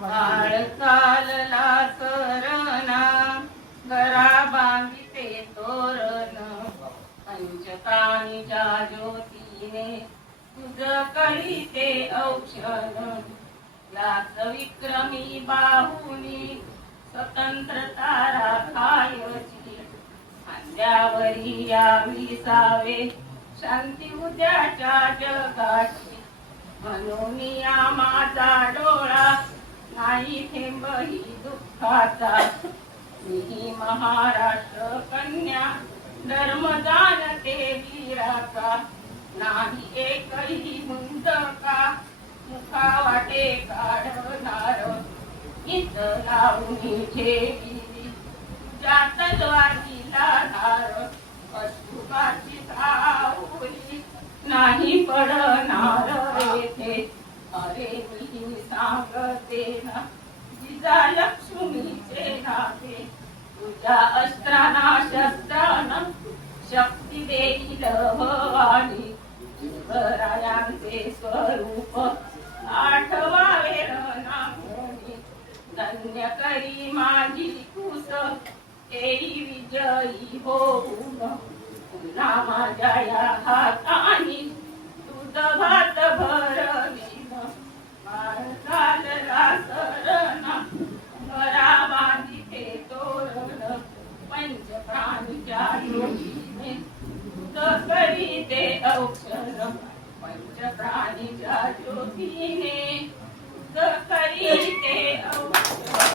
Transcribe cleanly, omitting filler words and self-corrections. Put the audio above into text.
काळ चालला करना घरा बांधिते तोरण पंचप्राणीच्या ज्योतीने तुझ करीते औक्षण लाच विक्रमी बाहुनी स्वतंत्रता राखायची खांद्यावरी यावी सावे शांती उद्याच्या जगाची म्हणून या माझा डोळा नाही थेंबही दुःखाचा मी महाराष्ट्र कन्या धर्म जाणते वीराचा नाही एकही मुंडका मुखा वाटे काढणार इत लावून ठेवी तुझ्या तलवारीला धार अशुभाची सावली नाही पडणार येथे अरे मी सांगते ना जिजा लक्ष्मीचे नाते तुझ्या अस्त्रांना शस्त्रांना शक्ती देईल भवानी शिवरायांचे स्वरूप आठवावे नामोनी धन्य करी माझी कुस येई विजयी होऊन पुन्हा माझ्या या हातानी दूध भात भरवीन चालला सरणा घरा बांधिते तोरण पंचप्राणीच्या योगीने दूध करीते औक्षण पंचप्राणीच्या ज्योतीने